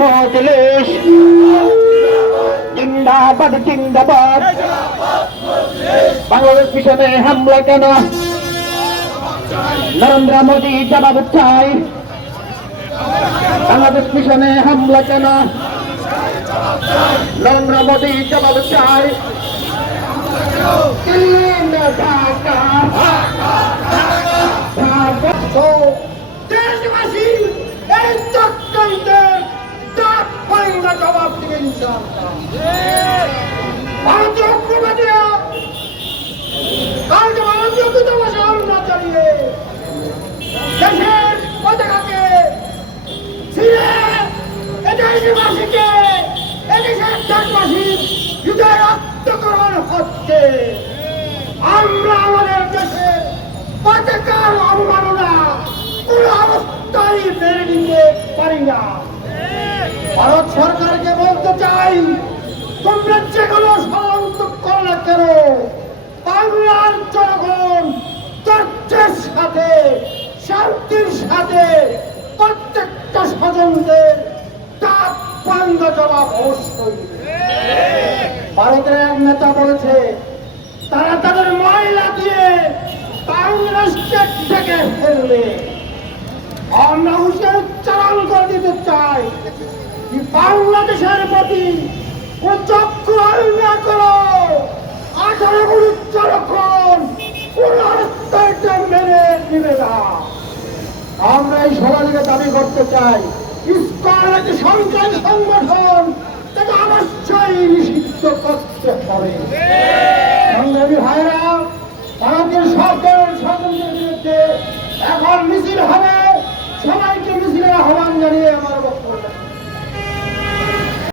মজলিস জিন্দাবাদ জিন্দাবাদ। বাংলাদেশ মিশনে হামলা কেন? নরেন্দ্র মোদী জবাব চাই। বাংলাদেশ মিশনে হামলা কেন? নরেন্দ্র মোদী জবাব চাই। দেশবাসী এই চক্রান্তের ডাক পাল্টা জবাব দিবেন ভারতীয় উগ্রবাদীরা কালকে ভারতীয় দূতাবাসে হামলা চালিয়ে দেশের পতাকাকে ছিঁড়ে দেশবাসীকে এদেশের দেশবাসীর হৃদয় রক্তকরণ হচ্ছে। আমরা আমাদের দেশের পতাকার অবমাননা কোন অবস্থায় মেনে নিতে পারি না। ভারত সরকারকে বলতে চাই, তোমরা যেগুলো ষড়যন্ত্র করো না কেন, বাংলার জনগণ ধৈর্যের সাথে শান্তির সাথে প্রত্যেকটা স্বজনদের ডাক পাল্টা জবাব অবশ্যই। ভারতের এক নেতা বলেছে তারা তাদের ময়লা দিয়ে বাংলাদেশকে ঢেকে ফেলবে। আমরা হুঁশিয়ার উচ্চারণ করে দিতে চাই, বাংলাদেশের প্রতি চক্র না করো। 18 উচ্চারণ কোন অবস্থায় মেনে নিবে না। আমরা এই সবাইকে দাবি করতে চাই, ইসকন একটি সন্ত্রাসী সংগঠন তাকে অবশ্যই নিষিদ্ধ করতে হবে। সংগ্রামী ভাইরা, ভারতের সরকারের ষড়যন্ত্রের বিরুদ্ধে এখন মিছিল হবে। সবাইকে মিছিলের আহ্বান জানিয়ে